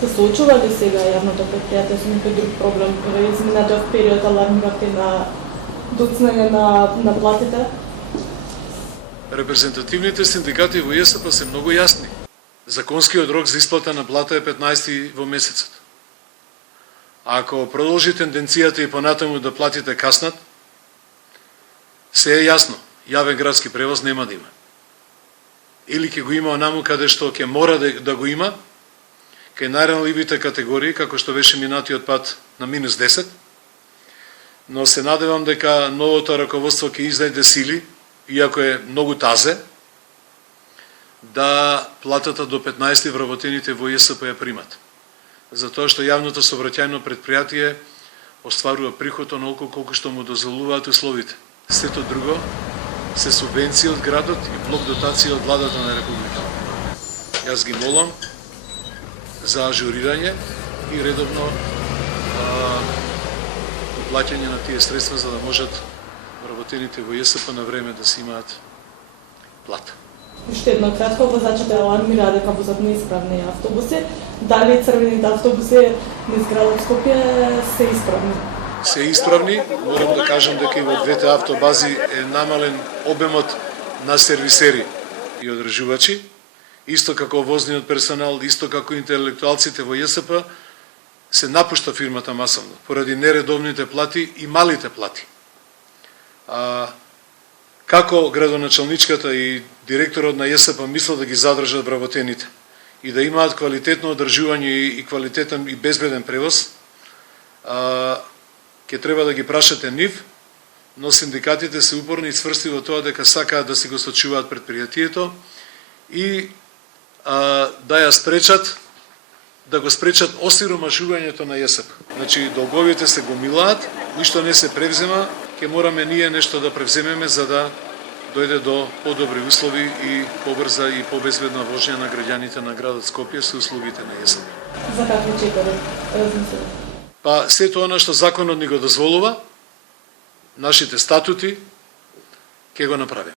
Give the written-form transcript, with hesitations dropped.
Се случува ли сега јавното предпријатие со некој друг проблем во изминатиот период алармирате на доцнење на платите? Репрезентативните синдикати во ЈСП се многу јасни. Законскиот рок за исплата на плата е 15 во месецот. Ако продолжи тенденцијата и понатаму да платите каснат, се е јасно, јавен градски превоз нема да има. Или ќе го има онаму каде што ќе мора да го има, кај најранливите категории, како што беше минатиот пат на -10, но се надевам дека новото раководство ќе изнајде сили, иако е многу тазе, да платата до 15 вработените во ЈСП ја примат. Затоа што јавното сообраќајно предпријатие остварува приход онолку колку што му дозволуваат условите. Сето друго се субвенции од градот и блок дотации од владата на Републиката. Јас ги молам за ажурирање и редовно плаќање на тие средства за да можат вработените во ЈСП на време да си имаат плата. Уште едно кратко, возачите алармира дека возат неисправни автобуси. Дали црвените автобуси низ градот Скопје се исправни? Се исправни, морам да кажам дека и во двете автобази е намален обемот на сервисери и одржувачи, исто како возниот персонал, исто како интелектуалците во ЈСП, се напушта фирмата масовно, поради нередовните плати и малите плати. Како градоначалничката и директорот на ЈСП мислат да ги задржат вработените и да имаат квалитетно одржување и квалитетен и безбеден превоз, ќе треба да ги прашате нив, но синдикатите се упорни и цврсти во тоа дека сакаат да си го сочуваат предпријатието и да ја спречат, да го спречат осиромашувањето на ЈСП. Значи, долговите се гомилаат, ништо не се превзема, ќе мораме ние нешто да превземеме за да дојде до подобри услови и побрза и побезбедна воžња на граѓаните на градот Скопје со услугите на ЈСП. За какви чекори размислувате? Па сето она што законот ни го дозволува, нашите статути, ќе го направиме.